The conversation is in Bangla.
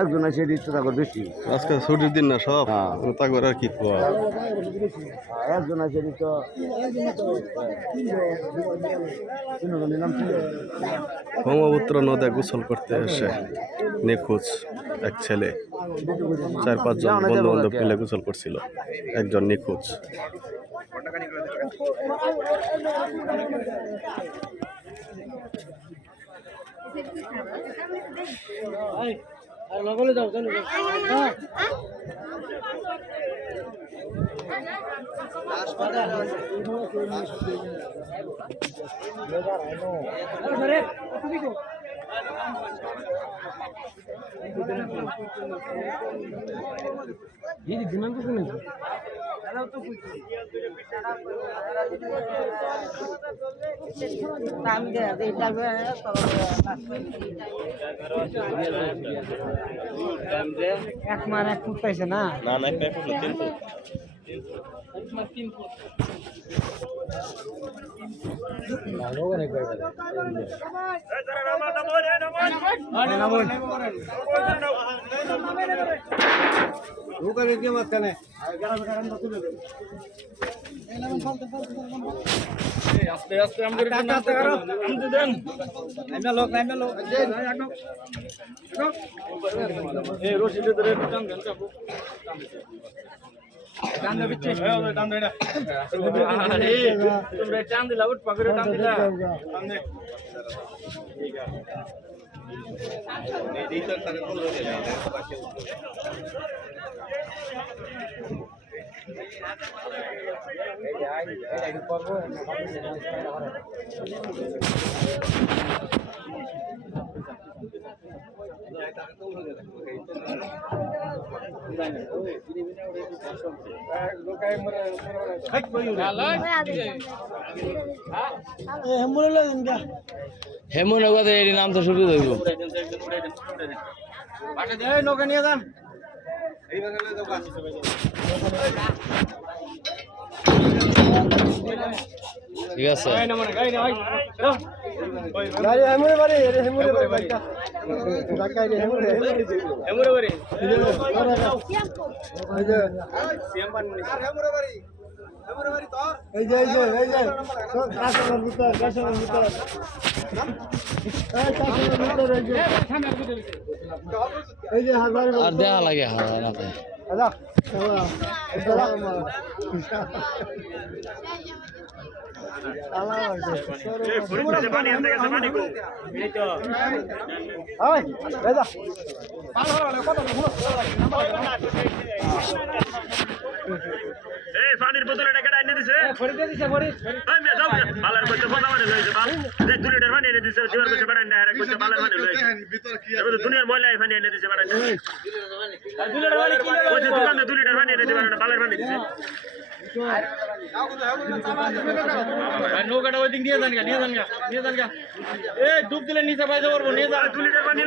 একজন আছে দিচ্ছে তাগর বেশি। আজকে ছুটির দিন না সব, তাগর আর কি কোয়া। একজন আছে দিত ব্রহ্মপুত্র নদে গোসল করতে এসে নিখোঁজ এক ছেলে। 4-5 জন বন্ধু বান্ধব মিলে গোসল করছিল, একজন নিখোঁজ। এক মান 1 ফুট পাইছে না? না 1 ফুট না 3 ফুট। আস্তে আস্তে আমাদের দেন নাইমা লোক এই রশিদে ধরে টান দেন চাপু টান দে বিচ্ছে টান দে আরে তোমরা টান দিলা উঠ পাগরে টান দিলা টান দে ঠিক আছে এই দিন তার কোন রয়ে যায় পাশে এই যাই এই করব হেমনগর এর নাম তো শুরু হইব। পাশে দে নৌকা নিয়ে যান ঠিক আছে আর দেয়া লাগে হাতে পানির বোতল এটা কেটে এনে দিছে ফরিদে দিছে ফরিদ এই মে যাও বালার কইতে ফোন আমারে লইছে বাল এই 2 লিটার পানি এনে দিছে দিবার কইছে বাড়াই না আরেক কইছে বালার পানি লইছে এবার দুনিয়ার ময়লা পানি এনে দিছে বাড়াই 2 লিটার পানি কি কইছে দোকানে 2 লিটার পানি এনে দিবা না বালার পানি দিছে নৌকাটা ওই দিক নিয়ে যান গা এই ডুব দিলে নিচে পাই যাবো নিয়ে যান 2 লিটার পানি